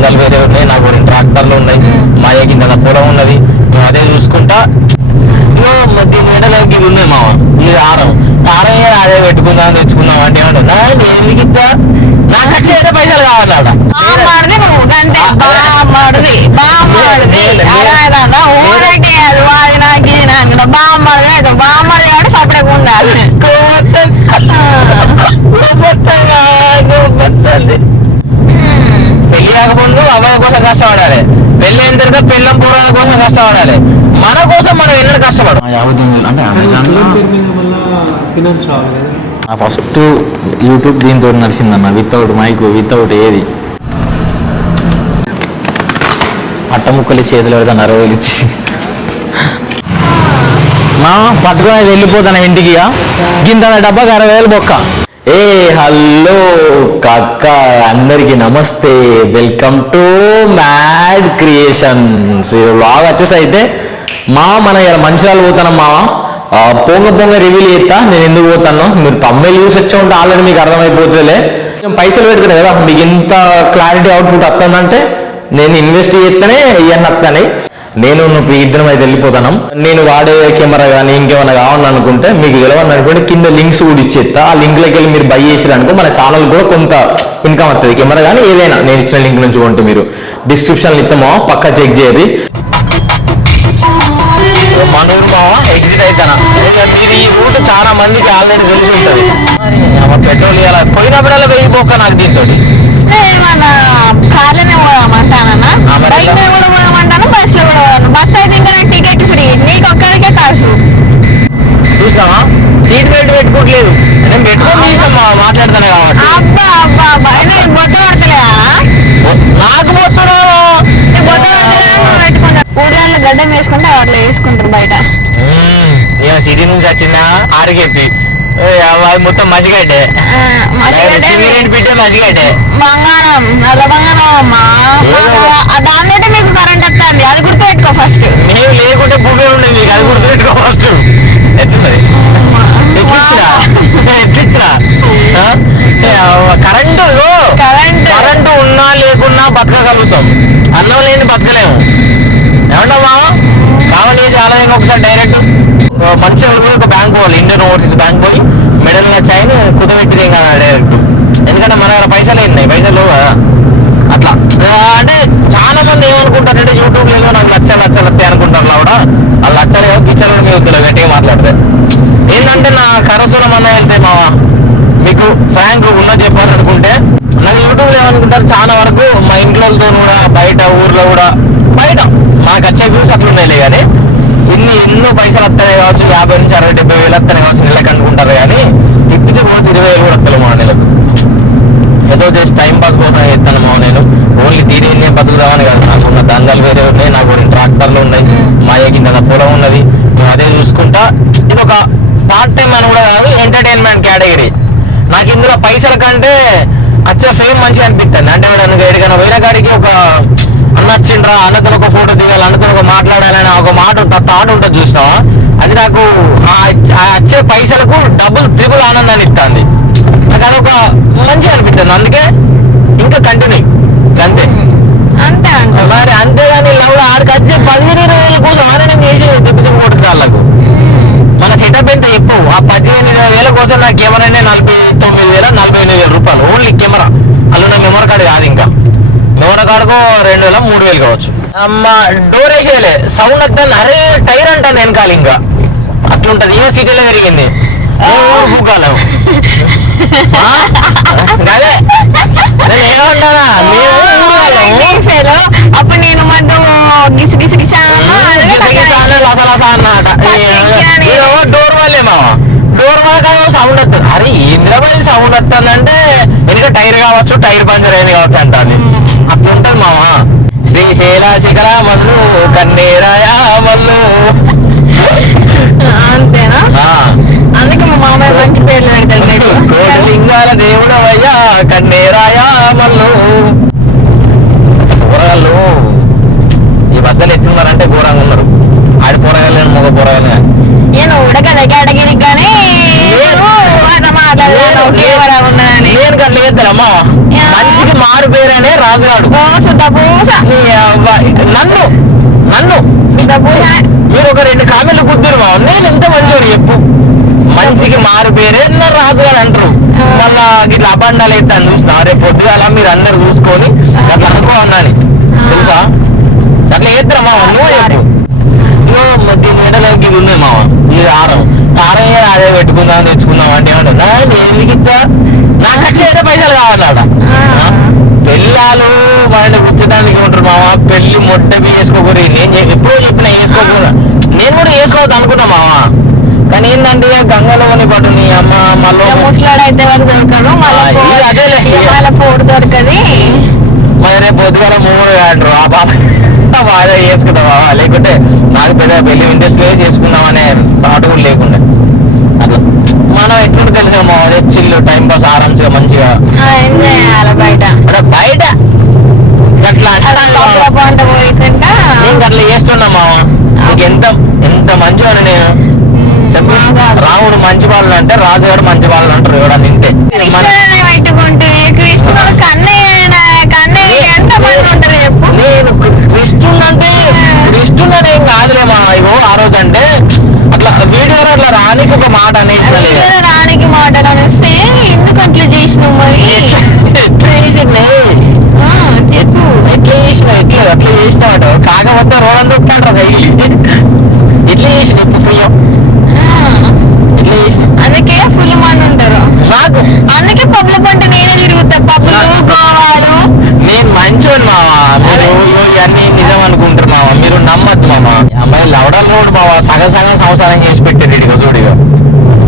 దందాలు వేరే ఉన్నాయి, నాకు 2 ట్రాక్టర్లు ఉన్నాయి, మా కింద పొలం ఉన్నది. మేము అదే చూసుకుంటా దీని వెంటనే ఇది ఉన్నాయి మామ, ఇది ఆరం అదే పెట్టుకుందాం తెచ్చుకుందాం అంటే ఏమంటా ఎందుకు నాకు వచ్చేదే పైసలు కావాలట. పెళ్లి కాకముందు అబ్బాయి కోసం కష్టపడాలి, పెళ్లి అయిన తర్వాత పెళ్ళం పూర్వాల కోసం కష్టపడాలి, మన కోసం మనం ఎన్నడూ కష్టపడం. అంటే ఫస్ట్ యూట్యూబ్ దీంతో నడిచిందన్న, వితౌట్ మైక్ వితౌట్ ఏది. అట్టముక్కలు చేతులు పెడతా 60,000 ఇచ్చి మా పట్టుకొని వెళ్ళిపోతాను ఇంటికి. గింత డబ్బాకి 60,000 బొక్క. ఏ హలో కాక్క, అందరికి నమస్తే, వెల్కమ్ టు మ్యాడ్ క్రియేషన్స్. లాగా వచ్చేసి అయితే మన మంచిర్యాల పోతాను మావా. పొంగ రివీల్ చేస్తా నేను ఎందుకు పోతాను. మీరు తమ్ముళ్ళు చూసి వచ్చా ఉంటే ఆల్రెడీ మీకు అర్థమైపోతుందిలే. పైసలు పెడుతున్నా కదా, మీకు ఇంత క్లారిటీ అవుట్పుట్ వస్తుందంటే నేను ఇన్వెస్ట్ చేస్తేనే ఇవన్నీ వస్తాయి. నేను నువ్వు ఇద్దరం అయితే వెళ్ళిపోతాను. నేను వాడే కెమెరా కానీ ఇంకేమైనా కావాలని అనుకుంటే మీకు తెలియని అనుకుంటే కింద లింక్స్ కూడా ఇచ్చేస్తా. ఆ లింక్లోకి వెళ్ళి మీరు బై చేసారనుకో మన ఛానల్ కూడా కొంత ఇన్కమ్ వస్తుంది. కెమెరా కానీ ఏదైనా నేను ఇచ్చిన లింక్ నుంచి కొంటే మీరు డిస్క్రిప్షన్లో ఇస్తామో పక్కా చెక్ చేయరు. మనూరు మావా ఎగ్జిట్ అవుతానా, మీరు ఈ రూట్ చాలా మందికి ఆల్రెడీ తెలిసి ఉంటుంది. పెట్రోల్ ఇవ్వాలి పోయినప్పుడల్లా వెయ్యిపోక నాకు దీంతో చూసినావా, సీట్ బెల్ట్ పెట్టుకోవట్లేదు. నేను పెట్టుకొని చూసినా మాట్లాడతాను కాబట్టి నాకు పోతున్నా ఊర్లలో గడ్డం వేసుకుంటే అట్లా వేసుకుంటారు బయట. సిటీ నుంచి వచ్చిందా ఆడికెప్పి మొత్తం మసిగడ్డే పిట్టే మసిగడ్డే బంగారం నల్ల బంగారం అమ్మా. దాని మీకు కరెంట్ వస్తుంది, అది గుర్తు పెట్టుకో ఫస్ట్. మేము లేకుంటే భూమి ఉండేది, మీకు అది గుర్తు పెట్టుకో ఫస్ట్. ఎట్లున్నది కరెంటు ఉన్నా లేకున్నా బతకగలుగుతాం, అన్నం లేని బతకలేము. ఏమన్నా బావ కావాలి ఆలయంగా ఒకసారి డైరెక్ట్ మంచిగా ఒక బ్యాంక్ పోవాలి, ఇండియన్ ఓవర్సీస్ బ్యాంక్ పోయి మెడల్ చైన్ కుదబెట్టిదే కదా డైరెక్ట్. ఎందుకంటే మన దగ్గర పైసలు ఉన్నాయి, పైసలు అట్లా. అంటే చాలా మంది ఏమనుకుంటారంటే యూట్యూబ్ లేదో నాకు లచ్చలు అనుకుంటారు కూడా. వాళ్ళు లచ్చలేవో పిచ్చర్ కూడా మీకు గట్టిగా మాట్లాడితే ఏంటంటే నా కరసూరం అన్న వెళ్తే మావా మీకు ఫ్రాంక్ ఉన్నది చెప్పాలనుకుంటే నాకు యూట్యూబ్లో ఏమనుకుంటారు చాలా వరకు మా ఇంట్లోతో కూడా బయట ఊర్లో కూడా బయట మాకు వచ్చే వ్యూస్ అట్లున్నాయిలే. కానీ ఎన్నో పైసలు వస్తాయి కావచ్చు, 50 నుంచి 60, 70 వేలు వస్తాయి కావచ్చు నెలకు అనుకుంటారు. కానీ తిప్పితే పోతే 20,000 కూడా వస్తాను మా నెలకు. ఏదో జస్ట్ టైం పాస్ కోసం ఎత్తాను మా నేను. ఓన్లీ దీని బతుకుదామని కదా, నాకున్న దందాలు వేరే ఉన్నాయి, నాకు 2 ట్రాక్టర్లు ఉన్నాయి, మా కింద పొలం ఉన్నది. మేము అదే చూసుకుంటా. ఇది ఒక పార్ట్ టైం అని కూడా కాదు, ఎంటర్టైన్మెంట్ కేటగిరీ. నాకు ఇందులో పైసల కంటే వచ్చే ఫేమ్ మంచిగా అనిపిస్తుంది. అంటే ఎక్కడికైనా వేరే కాడికి ఒక అన్న వచ్చిండ్రా, అన్నతో ఒక ఫోటో దిగాలి, అన్నతో ఒక మాట్లాడాలని ఒక మాట థాట్ ఉంటుంది చూసినావా, అది నాకు వచ్చే పైసలకు డబుల్ ట్రిపుల్ ఆనందాన్ని ఇస్తుంది. నాకు అదొక మంచిగా అనిపిస్తుంది. అందుకే ఇంకా కంటిన్యూ అంతే అంతే మరి. అంతేగాని లవ్ ఆడికి వచ్చే 15-20 వేల కోసం నేను చేసేది తిప్పి కొడుతుంది వాళ్ళకు. మన సెటప్ ఎంత చెప్పవు, ఆ 15-20 వేల కోసం నా కెమెరానే 49,000 48,000 రూపాయలు ఓన్లీ కెమెరా. అల్లున్న మెమరీ కార్డు కాదు, ఇంకా మెమరీ కార్డుకు 2,000 3,000 కావచ్చు. అమ్మ డోర్ వేసేయలే సౌండ్ వస్తాను, అరే టైర్ అంటాను వెనకాల. ఇంకా అట్లుంటది. ఏ సిటీలో పెరిగింది భూకాలం అదే ఏమంటానా అప్పుడు నేను డోర్ వాళ్ళే మామ, డోర్ వాళ్ళ సౌండ్ వస్తుంది. అరే ఇంద్రబాయి సౌండ్ వస్తుందంటే వెనుక టైర్ కావచ్చు, టైర్ పంచర్ అయింది కావచ్చు అంటాను. అట్లుంటది మామ. శ్రీశైల శిఖర మల్లు కన్నేరాయా మల్లు అంతేనా. అందుకే మా మామయ్య మంచి పేర్లు పెడతాడు. లింగాల దేవుడు అయ్యా కన్నేరాయా మల్లు. కూరగాళ్ళు ఈ బద్దలు ఎట్లున్నారంటే ఘోరంగా ఉన్నారు. ఆడి కూరగాయలు మగ కూరగాయలు నేను ఉడకదా కేటగిరి కానీ నేను లేదమ్మా. మంచికి మారు పేరేనే రాజుగాడు. అబ్బో సుద్దపూస నన్ను నన్ను సుద్దపూస మీరు ఒక 2 కామెంట్లు కుద్దురు మా నేను ఎంత మంచోడు చెప్పు మంచికి మారు పేరే రాజు గారు అంటారు మళ్ళా ఇట్లా అబండాలు ఎత్తాను చూసిన రేపు పొద్దుగాల మీరు అందరు చూసుకొని అట్లా అనుకో అన్నాని తెలుసా అట్లా చేద్దరా మావ నువ్వు చెప్పు దీని మెడలోకి ఇది ఉంది మావ ఇది ఆరం అదే పెట్టుకుందాం తెచ్చుకుందాం అంటే ఏమంటా ఎందుకు ఇస్తా నాకు వచ్చేదే పైసలు కావాలన్నాడ పెళ్ళాలు వాళ్ళని కూర్చోడానికి ఉంటారు మామ పెళ్లి మొట్ట వేసుకోకూరి నేను ఎప్పుడో చెప్పినా వేసుకోకూడదు నేను కూడా వేసుకోవద్దు అనుకున్నా మామ కానీ ఏంటంటే గంగలోని పట్టు నీ అమ్మ మళ్ళీ ముసలాడైతే వరకు దొరకడు మళ్ళీ పోటు దొరకది మరి రేపు పొద్దుగాల 3 అంటారు ఆ బాగా వేసుకుంటా బాబా లేకుంటే నాకు పెద్ద పెళ్లి ఇంట్రెస్ట్ చేసుకుందాం అనే థాట్ కూడా లేకుండా అట్లా మనం ఎట్లుంటే తెలుసా మా చిల్లు టైం పాస్ ఆరామ్స్గా మంచిగా ఎంజాయ్ చేయాలి బయట బయట అట్లా నేను అట్లా చేస్తున్నా మామ నీకు ఎంత ఎంత మంచివాడు నేను చెప్పు రాముడు మంచి వాళ్ళు అంటే రాజుగారు మంచి వాళ్ళు అంటారు ఎవడని తింటే పెట్టుకుంటే కృష్ణుడు కన్నయ్య ఎంత మంది ఉంటారు చెప్పు నేను కృష్ణుడు అంటే కృష్ణుడు అనేం కాదులేమా ఇగో ఆ రోజు అంటే అట్లా వీడియోలో అట్లా రానికి ఒక మాట అనేసి రానికి మాట అనేస్తే ఎందుకు అట్లా చేసినావు మరి ఎట్లా చేసినా చెప్పు ఎట్లా చేసిన అట్లా చేసినావాడు కాకపోతే రోడ్డు దొక్కుతాడు సైకిల్ ఎట్లా చేసిన ఇప్పుడు ఫుల్ ఎట్లా చేసిన అందుకే ఫుల్ మంది ఉంటారు నాకు అందుకే పబ్ల పంట నేనే తిరుగుతా పబ్బులు గోవాలు నేను మంచోడు మావా మీరు ఇవన్నీ నిజం అనుకుంటారు మావా మీరు నమ్మద్దు మామా అమ్మాయి లవడల రోడ్డు మావా సగం సంసారం చేసి పెట్టారు ఇడిగా చూడిగా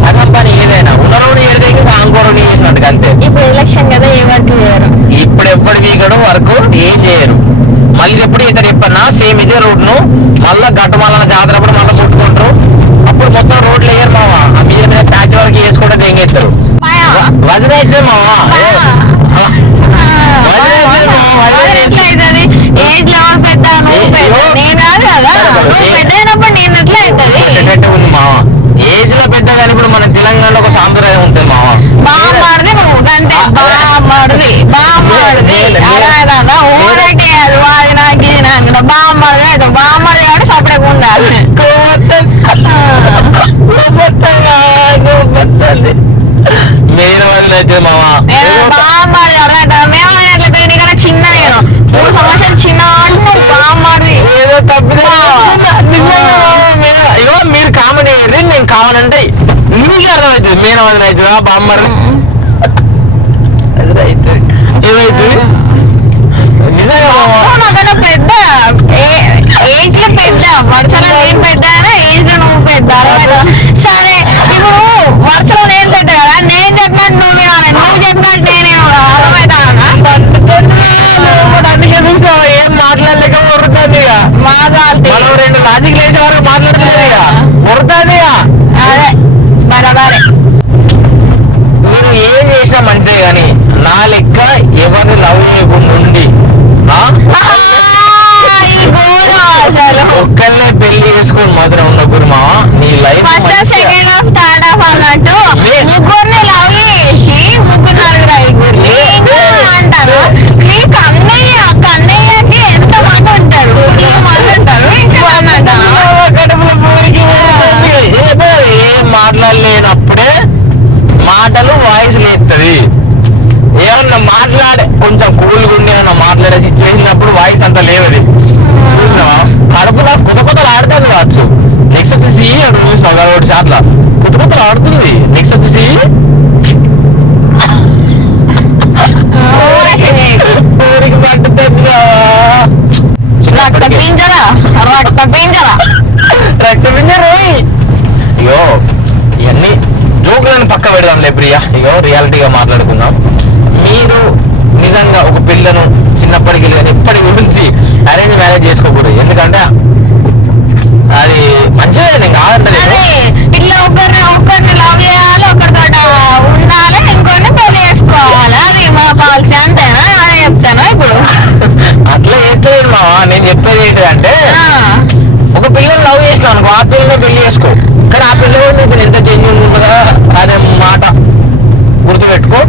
సగం పని ఏదైనా ఉన్న రోడ్డు ఏదైతే సాంకో రోడ్డు చేసినట్టు అంతే ఇప్పుడు ఎలక్షన్ కదా ఏ వర్క్ చేయరు ఇప్పుడు ఎప్పటి వీకడం వరకు ఏం చేయరు మళ్ళీ ఎప్పుడు ఇతరు చెప్పన్నా సేమ్ ఇదే రోడ్ను మళ్ళా గట్టుమల్ల జాతర అప్పుడు మళ్ళీ ముట్టుకుంటారు అప్పుడు మొత్తం రోడ్లు వేయరు మావా ఆ మీద ప్యాచ్ వరకు వేసుకోవడం ఏం చేస్తారు వదిలేస్తే మావా ఏజ్ లో పెద్ద నువ్వు పెద్ద నేను కాదు కదా నువ్వు పెద్ద అయినప్పుడు నేను ఎట్లా అవుతుంది ఉంది మావా ఏజ్ లో పెద్ద కానీ ఇప్పుడు మన తెలంగాణలో ఒక సాంప్రదాయం ఉంటుంది మావా బామ్మడిది నువ్వు అంటే బామ్మడిది అలా ఊరైతే అది వాడి నాకు ఇది నాకు బామ్మడిది అయితే బామ్మడిది కాబట్టి సపరేట్ ఉండాలి నేను వదిలేదు మావా బామ్మడిది అర్థం మేము ఎట్లా పెళ్లి కన్నా చిన్న నేను 3 సంవత్సరాలు చిన్న అంటే నువ్వు బామ్మడిది ఏదో తప్పు ఇగో మీరు కామన్ అయ్యేది నేను కావాలంటే మీకు అర్థమవుతుంది మీరు వదిలేదు బామ్మరు అది అవుతుంది ఏమవుతుంది నిజంగా పెద్ద ఏజ్ లో పెద్ద వరుసలో నేను పెద్ద ఏజ్ లో నువ్వు పెద్ద సరే ఇప్పుడు వరుసలో నేను పెద్ద కదా నేను చెప్పినట్టు నువ్వు చెప్పినట్టు నేనే అర్థమవుతా అందుకే చూసావా ఏం మాట్లాడలేక మొరుతుంది ఇక మనం 2 లాజిక్ వేసే వరకు మాట్లాడుతున్నారు ఇక మొరుతుంది ఇక అదే బరాబరే మీరు ఏం చేసినా మంచిదే కానీ నా లెక్క ఎవరిని లవ్ చేయకుండా ఉండి ఒక్కళ్ళే పెళ్లి చేసుకుని మాత్రం ఉన్న గురుమా నీ life second half third half అన్నట్టు ముగ్గురిని లవ్ చేసి 3 అంటారు నీకు కన్నయ్యకి ఎంత మంది ఉంటారు మంది ఉంటారు ఇంకా కడుపులో పూరికి ఏం మాట్లాడలేనప్పుడే మాటలు వాయిస్ లేస్తుంది ఏమన్నా మాట్లాడే కొంచెం కూల్గా ఉండి ఏమన్నా మాట్లాడే సిచ్యువేషన్ అప్పుడు వాయిస్ అంతా లేవది చూసినావా కడుపులో కొత్తలు ఆడుతుంది కావచ్చు నెక్స్ట్ వచ్చేసి అక్కడ చూసినావు ఒకటి షాట్ల కొత్తలు ఆడుతుంది నెక్స్ట్ వచ్చేసి ఊరికి పట్టుతుంది రక్త పింజరా ఇగో ఇవన్నీ జోకులను పక్క పెడదాంలే ప్రియా ఇగో రియాలిటీగా మాట్లాడుకుందాం మీరు నిజంగా ఒక పిల్లను చిన్నప్పటికి కానీ ఇప్పటి గురించి అరేంజ్ మ్యారేజ్ చేసుకోకూడదు ఎందుకంటే అది మంచిదే నేను కాదంటే ఇట్లా ఒకరిని లవ్ చేయాలి ఒకరితో ఉండాలి ఇంకొన్ని పెళ్లి చేసుకోవాలి అది మా పాలసీ అంతేనా అదే చెప్తాను ఇప్పుడు అట్లా ఎట్లేదు మావా నేను చెప్పేది ఏంటంటే ఒక పిల్లని లవ్ చేస్తాను అనుకో ఆ పిల్లని పెళ్లి చేసుకో కానీ ఆ పిల్ల కూడా ఇప్పుడు ఎంత జెన్యూన్ ఉంటుందా అనే మాట గుర్తుపెట్టుకో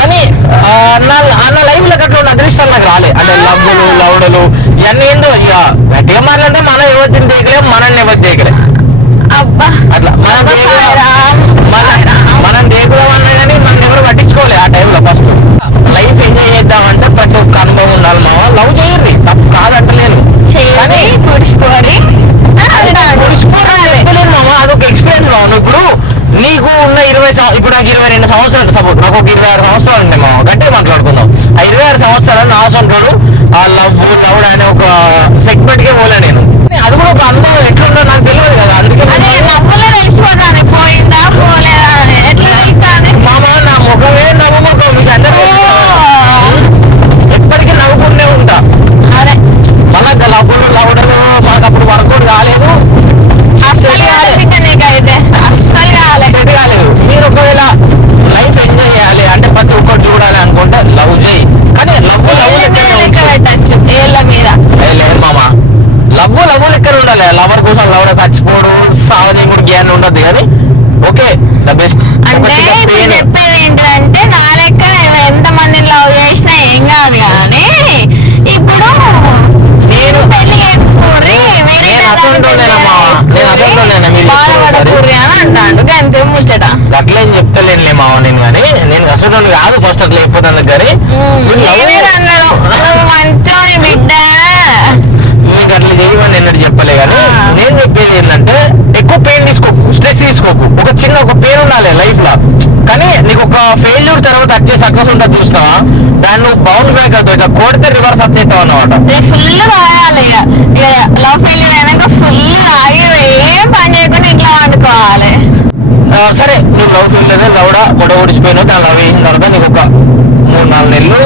కానీ అన్న లైఫ్ లో అట్లా ఉన్న అదృష్టం నాకు రాలే అంటే లవ్వులు లౌడలు ఇవన్నీ ఏందో ఇక గట్టిగా మాట్లాడితే మనం ఎవరిని దేకలేం మనల్ని ఎవరు దేకలే అబ్బా అట్లా మనం దేకుదాం అన్నా కానీ మనం ఎవరు పట్టించుకోలే ఆ టైంలో ఫస్ట్ లైఫ్ ఎంజాయ్ చేద్దామంటే ప్రతి ఒక్క అనుభవం ఉండాలి మామ లవ్ చేయర్రి తప్పు కాదంటలేను కానీ పుడుచుకోరి మామ అదొక ఎక్స్పీరియన్స్ మామ ఇప్పుడు నీకు ఉన్న 20 ఇప్పుడు నాకు 22 సంవత్సరాలు సపోజ్ నాకు ఒక 26 సంవత్సరాలు ఉన్నాయి మామ గట్టిగా మాట్లాడుకుందాం ఆ 26 సంవత్సరాలు నా సొంతోడు ఆ లవ్ అనే ఒక సెగ్మెంట్ కే పోలే నేను అది కూడా ఒక అనుభవం ఎట్లుందో నాకు తెలియదు కదా అందుకే తెలిసిపోతాను పోయిందా పోలేదా ఎట్లా మామ నా ముఖమే నవ్వు ముఖం మీకు అందరూ ఎప్పటికీ నవ్వుకుంటూనే ఉంటా అదే మళ్ళా లవ్వులు లవ్వడలు మాకు అప్పుడు వర్కౌట్ కాలేదు సెట్ కాలేదు మీరు ఒకవేళ లైఫ్ ఎంజాయ్ చేయాలి అంటే ప్రతి ఒక్కటి చూడాలి అనుకుంటే లవ్ చేయి కానీ లవ్ లేదు మామ లవ్ లెక్కన ఉండాలి లవర్ కోసం లవర్ చచ్చిపోడు సావనీయుడు జ్ఞానం ఉండదు కానీ ఓకే ద బెస్ట్ అంటే చెప్పేది ఏంటంటే నా లెక్క ఎంత మందిని లవ్ చేసినా ఏం కాదు కానీ ఇప్పుడు నేను పెళ్లి చేసుకోర్రి అని అంటాడు అంతే ముచ్చట అట్లా ఏం చెప్తలేనులే మావ నేను కానీ నేను అసలు కాదు ఫస్ట్ అట్లా అయిపోతాను కానీ మంచోని బిడ్డ మీకు అట్లా చేయమని ఎన్నట్టు చెప్పలే కానీ నేను చెప్పేది ఏంటంటే ఎక్కువ పెయిన్ తీసుకోకు స్ట్రెస్ తీసుకోకు ఒక చిన్న ఒక పెయిన్ ఉండాలి లైఫ్ లో కానీ నీకు ఒక ఫెయిల్యూర్ తర్వాత వచ్చే సక్సెస్ ఉంటుంది చూసినావా దాన్ని నువ్వు బౌండ్ బ్యాక్ అవుతావు ఇట్లా కొడితే రివర్స్ వచ్చేస్తావు అన్నమాట ఫుల్ తాగాలి ఇక లవ్ ఫెయిల్యూర్ అయినాక ఫుల్ తాగి ఏం పని చేయకుండా ఇట్లా వండుకోవాలి సరే నువ్వు లవ్ ఫెయిల్యూర్ లవ్డా మొడ ఓడిచిపోయినావు దాని లవ్ వేసిన తర్వాత నీకు ఒక 3-4 నెలలు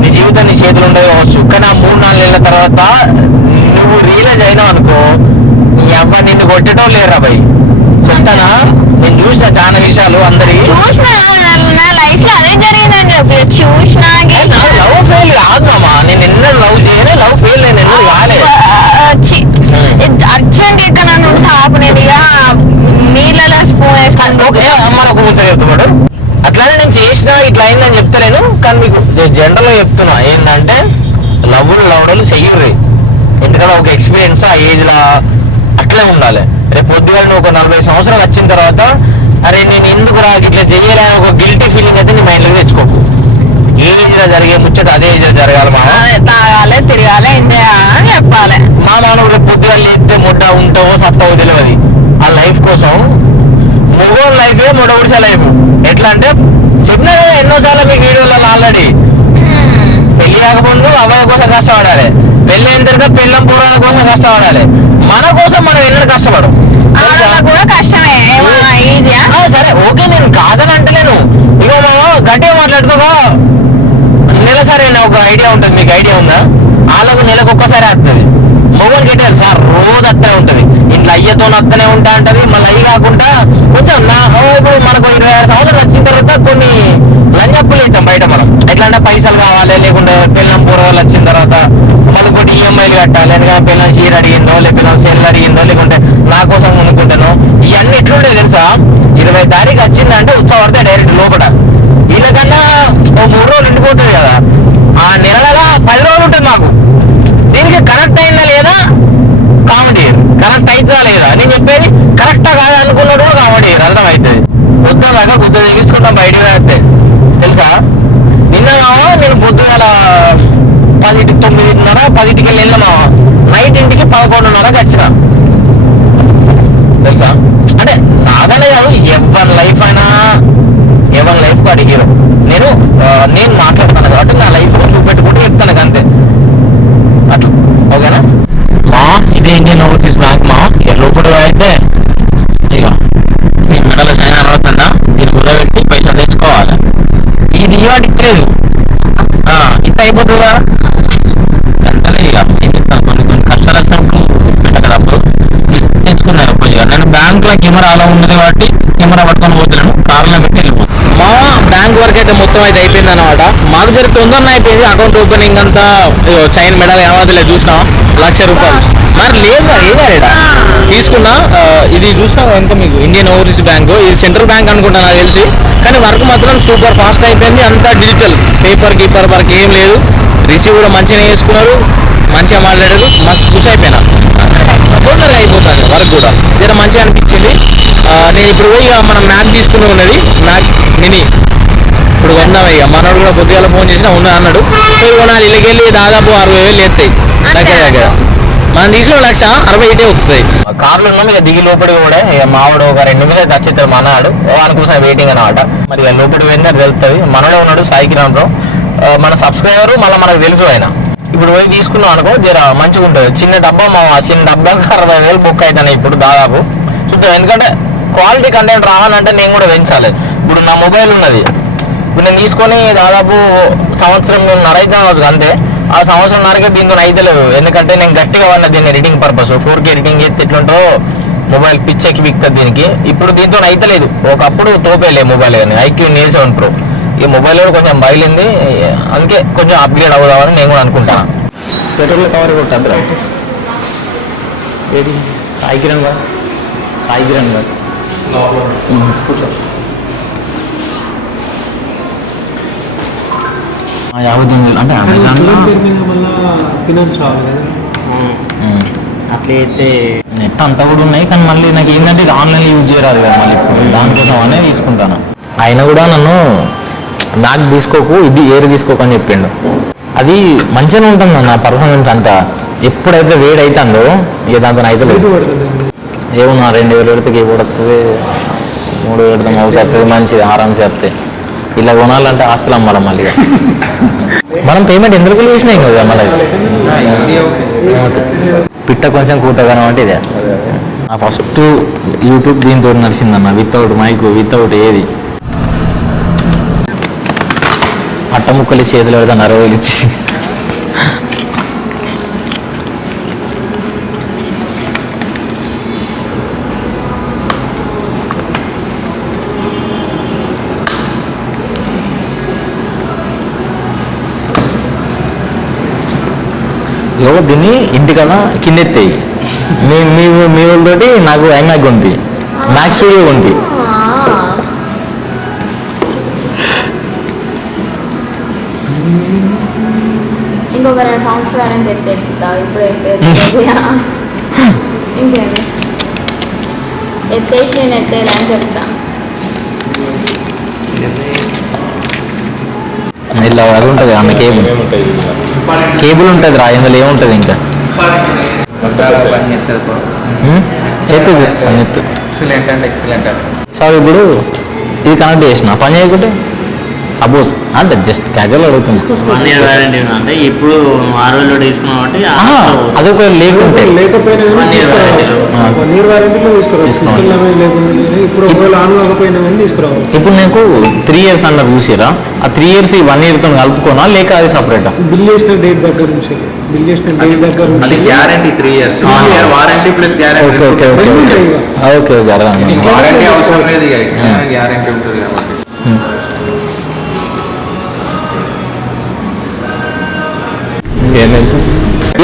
నీ జీవితం నీ చేతులు ఉండేవి కావచ్చు కానీ ఆ 3-4 నెలల తర్వాత నువ్వు రియలైజ్ అయినావు అనుకో ఎవ్వరు నిన్ను కొట్టడం లేరా భయ్ చెప్తానా నేను చూసిన చాలా విషయాలు అందరి చూసిన లైఫ్ లో అదే జరిగిందని చెప్పి చూసినా లవ్ ఫెయిల్ కాదు మామా నేను ఎన్నడూ లవ్ చేయలే లవ్ ఫెయిల్ నేను ఎన్నడూ కాలేదు అర్జెంట్ ఎక్కడ ఉంటే ఆపునేది నీళ్ళలో స్పూన్ వేసుకొని మరొక ముద్ర చెప్తున్నాడు అట్లానే నేను చేసినా ఇట్లా అయిందని చెప్తలేను కానీ మీకు జనరల్ గా చెప్తున్నా ఏంటంటే లవ్డలు చెయ్యర్రి ఎందుకంటే ఒక ఎక్స్పీరియన్స్ ఆ ఏజ్ లా అట్లే ఉండాలి రేపు పొద్దుగా ఒక 40 సంవత్సరాలు వచ్చిన తర్వాత అరే నేను ఎందుకు ఇట్లా చెయ్యలే ఒక గిల్టీ ఫీలింగ్ అయితే నీ మైండ్ లో తెచ్చుకోకు ఏ ఏజ్ లో జరిగే ముచ్చట అదే ఏజ్ లో జరగాలి తాగాలి తిరగాలి ఎంజాయ్ అని చెప్పాలి మా మానవుడు రేపు పొద్దుగా లేస్తే ముడ్డ ఉంటావో సత్తావో తెలియదు ఆ లైఫ్ కోసం మొగోళ్ళ లైఫ్ మొడవుడిసే లైఫ్ ఎట్లా అంటే చెప్పినా కదా ఎన్నోసార్లు మీకు వీడియోలలో ఆల్రెడీ పెళ్లి కాకముందు అబ్బాయి కోసం కష్టపడాలి పెళ్లి అయిన తర్వాత పెళ్ళం పూర్వాల కోసం కష్టపడాలి మన కోసం మనం ఎన్నడూ కష్టపడం కూడా కష్టమే సరే ఓకే నేను కాదని అంటలేను ఇక మనం గట్టిగా మాట్లాడుకోగా నెలసారి ఒక ఐడియా ఉంటుంది మీకు ఐడియా ఉందా వాళ్ళకు నెలకు ఒక్కసారి వస్తుంది మొబైల్ గిట్టాలి సార్ రోజు అత్తనే ఉంటుంది ఇంట్లో అయ్యతో అత్తనే ఉంటా అంటది మళ్ళీ అయ్యి కాకుండా కొంచెం ఇప్పుడు మనకు 26 సంవత్సరాలు వచ్చిన తర్వాత కొన్ని లంజప్పులు ఇస్తాం బయట మనం ఎట్లా అంటే పైసలు కావాలి లేకుంటే పిల్లం పూర్వాలు వచ్చిన తర్వాత మళ్ళీ కొన్ని ఈఎంఐలు కట్టాలి ఎందుకంటే పిల్లలు చీర అడిగిందో లేక పిల్లలు సెల్ అడిగిందో లేకుంటే నా కోసం కొనుక్కుంటాను ఇవన్నీ ఎట్లుండే తెలుసా 20 తారీఖు వచ్చిందంటే ఉత్సవాడితే డైరెక్ట్ లోపల వీళ్ళకన్నా ఓ 3 రోజులు ఉండిపోతుంది కదా ఆ నెలల 10 రోజులు ఉంటుంది మాకు దీనికి కరెక్ట్ అయిందా లేదా కామెడీ కరెక్ట్ అవుతుందా లేదా నేను చెప్పేది కరెక్టా కాదా అనుకున్నాడు కూడా కామెడీ అర్థమవుతుంది పొద్దులాగా గుద్ద తెగించుకుంటాం బయటకు వేస్తే తెలుసా నిన్న నేను పొద్దుగాల 9:30-10కి వెళ్ళినా నైట్ ఇంటికి 11:30కి వచ్చిన తెలుసా అంటే నాదనే కాదు ఎవరి లైఫ్ అయినా ఎవరి లైఫ్ కు అడిగారు నేను మాట్లాడతాను కాబట్టి నా లైఫ్ చూపెట్టుకుంటూ చెప్తాను అంతే అట్లా ఓకేనా మా ఇది ఇండియన్ ఓవర్సీస్ బ్యాంక్ మా లోపల అయితే ఇక ఈ మెడల సైన్ అనవద్దా దీన్ని కుదరబెట్టి పైసలు తెచ్చుకోవాలి ఇది ఇవాటికి లేదు ఇంత అయిపోతుందా అంతలే ఇక కొన్ని కష్టాలు వచ్చినప్పుడు పెట్టక తప్పదు తెచ్చుకున్నారు నేను బ్యాంక్ లో కెమెరా అలా ఉన్నది కాబట్టి కెమెరా పట్టుకొని పోతున్నాను కార్లో పెట్టి వెళ్ళిపోతాను మా బ్యాంక్ వరకు అయితే మొత్తం అయితే అయిపోయింది అనమాట మాకు జర తొందరనే అయిపోయింది అకౌంట్ ఓపెనింగ్ అంతా చైన్ మెడల్ ఏమవుతుందో చూసినా 1,00,000 రూపాయలు మరి లేదు ఏదా తీసుకున్నా. ఇది చూసినా ఎంత మీకు ఇండియన్ ఓవర్సీస్ బ్యాంక్, ఇది సెంట్రల్ బ్యాంక్ అనుకుంటా నాకు తెలిసి. కానీ వర్క్ మాత్రం సూపర్ ఫాస్ట్ అయిపోయింది, అంతా డిజిటల్, పేపర్ కీపర్ వర్క్ ఏం లేదు. రిసీవ్ కూడా మంచిగా వేసుకున్నారు, మంచిగా మాట్లాడారు, మస్తు ఖుషి అయిపోయినా. తొందరగా అయిపోతుంది వర్క్ కూడా, జర మంచిగా అనిపించింది. నేను ఇప్పుడు పోయి మనం మ్యాక్ తీసుకుని ఉన్నది, మ్యాక్ మినీ ఇప్పుడు కొన్నాం. ఇక మనోడు కూడా పొద్దుగాల ఫోన్ చేసినా ఉన్నా అన్నాడు, పోయి కొనాలి. ఇళ్ళకి వెళ్ళి దాదాపు 60,000 ఎత్తాయి దగ్గర దగ్గర. మనం తీసుకున్న 1,60,000 వస్తుంది. కార్లు ఉన్నాం, ఇక దిగి లోపలి కూడా ఇక మావాడు ఒక 2 నిమిషాలు తెచ్చేస్తాడు మనవాడు, అనుకోసం వెయిటింగ్ అనమాట. మరి ఇక లోపలి వెళ్ళి అది తెలుస్తుంది. మనలో ఉన్నాడు సాయి కిరణ్ బ్రో, మన సబ్స్క్రైబరు, మళ్ళీ మనకు తెలుసు ఆయన. ఇప్పుడు పోయి తీసుకున్నాం అనుకో జర మంచిగా ఉంటుంది. చిన్న డబ్బా చిన్న డబ్బాకి 60,000 బుక్ అవుతాయి ఇప్పుడు దాదాపు. చూద్దాం, ఎందుకంటే క్వాలిటీ కంటెంట్ రావాలంటే నేను కూడా పెంచాలి. ఇప్పుడు నా మొబైల్ ఉన్నది, ఇప్పుడు నేను తీసుకొని దాదాపు సంవత్సరం అయితే అంతే. ఆ సంవత్సరంన్నరకే దీంతో అయితే లేవు, ఎందుకంటే నేను గట్టిగా వాడిన దీన్ని ఎడిటింగ్ పర్పస్. 4K ఎడిటింగ్ చేస్తే ఎట్లుంటో మొబైల్ పిచ్చెక్కి బిక్తుంది దీనికి. ఇప్పుడు దీంతో అయితే లేదు, ఒకప్పుడు తోపేలే మొబైల్ కానీ IQ A7 Pro. ఈ మొబైల్ కూడా కొంచెం బయలుంది, అందుకే కొంచెం అప్గ్రేడ్ అవుదామని నేను కూడా అనుకుంటాను. పెట్రోల్ కవర్ కొట్టద్దు ఏది సాయి కిరణ్ గారు, సాయి కిరణ్ గారు అంటే అమెజాన్ ఫినాన్స్ రావాలి కదా, అట్లయితే నెట్ అంతా కూడా ఉన్నాయి. కానీ మళ్ళీ నాకు ఏంటంటే ఇది ఆన్లైన్ యూజ్ చేయరాదు కదా, మళ్ళీ ఇప్పుడు దానికోసం అనే తీసుకుంటాను. ఆయన కూడా నన్ను నాకు తీసుకోకు, ఇది ఏరు తీసుకోకు అని చెప్పిండు. అది మంచిగానే ఉంటుంది నా పర్ఫార్మెన్స్ అంతా. ఎప్పుడైతే వేడి అవుతుందో ఇక దాంతో అయితే లేదు. ఏమన్నా 2,000 పెడితే ఏ పడుతుంది, 3 పెడితే మౌస్ వస్తుంది, మంచిది ఆరామ్స్ వస్తాయి. ఇలా కొనాలంటే ఆస్తులు అమ్మాలి మళ్ళీ. మనం పేమెంట్ ఎందుకు చేసినాం కదా మళ్ళీ. పిట్ట కొంచెం కూతగానం అంటే ఇదే. నా ఫస్ట్ యూట్యూబ్ దీంతో నడిచిందన్న, వితౌట్ మైక్, వితౌట్ ఏది. అట్ట ముక్కలు చేతులు పెడతాను 60,000 ఇచ్చి. ఎవరు దీన్ని ఇంటికన్నా కింద ఎత్తాయి. మీ వాళ్ళతోటి నాకు ఐమాక్ ఉంది, మ్యాక్ స్టూడియో ఉంది. ఇంకొక 2 సంవత్సరాలు ఎత్తేస్తా. ఇప్పుడు ఇంకేంటి ఎత్తేసి నేను ఎత్తేయాలని చెప్తా. ఇలా అది ఉంటుంది అన్న, కేబుల్ ఉంటుంది రా, ఇందులో ఏముంటుంది ఇంకా చెప్తుంది. Excellent and excellent. సార్ ఇప్పుడు ఇది కనెక్ట్ చేసిన పని చేయకుంటే సపోజ్ అంటే జస్ట్ క్యాజువల్ అడుగుతుంది. 1 year వారంటీ అంటే ఇప్పుడు 6,000 తీసుకున్నాం కాబట్టి అదొక లేకుంటే లేకపోయినా ఇప్పుడు నీకు 3 years అన్నారు చూసారా, ఆ 3 years 1 year తో కలుపుకోనా లేక అది సపరేటా? బిల్ చేసిన డేట్ దగ్గర నుంచి, బిల్ చేసిన డేట్ దగ్గర నుంచి guarantee 3 years warranty plus guarantee. Okay okay okay okay okay అర్థం. వారంటీ అవసరం లేదు, గ్యారంటీ ఉంటుంది కాబట్టి.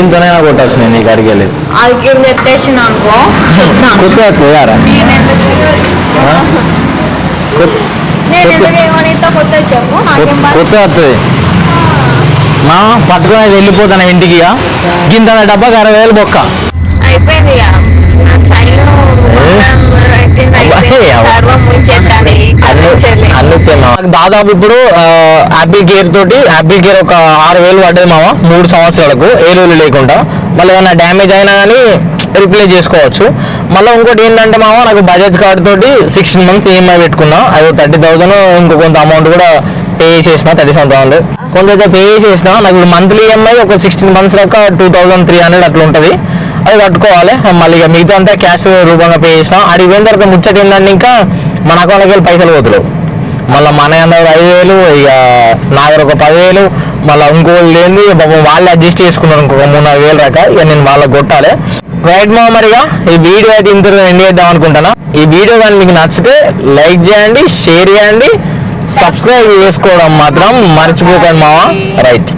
ఇంతనే కొట్టాల్సిన నీకు అడిగలేదు అది ఎత్తేసిన అనుకో కొత్త పోయారా? నేను ఎందుకు ఏమనితో కొత్త చెప్పు నాకేం కొత్త వస్తుంది మా పట్టుకుని వెళ్ళిపోతాను ఇంటికి. గింత డబ్బా 60,000 బొక్క అయిపోయింది. దాదాపు ఇప్పుడు యాపిల్ గేర్ తోటి, యాపిల్ గేర్ ఒక 6,000 పడ్డది మామ 3 సంవత్సరాలకు ఏలూలు లేకుండా. మళ్ళీ ఏమైనా డ్యామేజ్ అయినా కానీ రిప్లేస్ చేసుకోవచ్చు. మళ్ళీ ఇంకోటి ఏంటంటే మామ నాకు బజాజ్ కార్డు తోటి 16 months EMI పెట్టుకున్నా, అది 30,000. ఇంకో కొంత అమౌంట్ కూడా పే చేసిన 37,000 కొంత పే చేసిన. నాకు మంత్లీ EMI ఒక 16 months దాకా 2,300 అట్లా ఉంటుంది, అది కట్టుకోవాలి. మళ్ళీ ఇక మిగతా అంతా క్యాష్ రూపంగా పే చేసిన. అది పోయిన తర్వాత ముచ్చట ఏంటంటే ఇంకా మన అకౌంట్కి వెళ్ళి పైసలు పోతులేవు. మళ్ళీ మన 5,000, ఇక నా దగ్గర ఒక 10,000, మళ్ళీ ఇంకోళ్ళు లేని వాళ్ళు అడ్జస్ట్ చేసుకున్నారు ఇంకొక 3-4 దాకా. ఇక నేను వాళ్ళకి కొట్టాలి. రైట్ మా మరిగా ఈ వీడియో అయితే ఇంత ఎండ్ చేద్దాం అనుకుంటున్నా. ఈ వీడియో కానీ మీకు నచ్చితే లైక్ చేయండి, షేర్ చేయండి, సబ్స్క్రైబ్ చేసుకోవడం మాత్రం మర్చిపోకండి మావా. రైట్.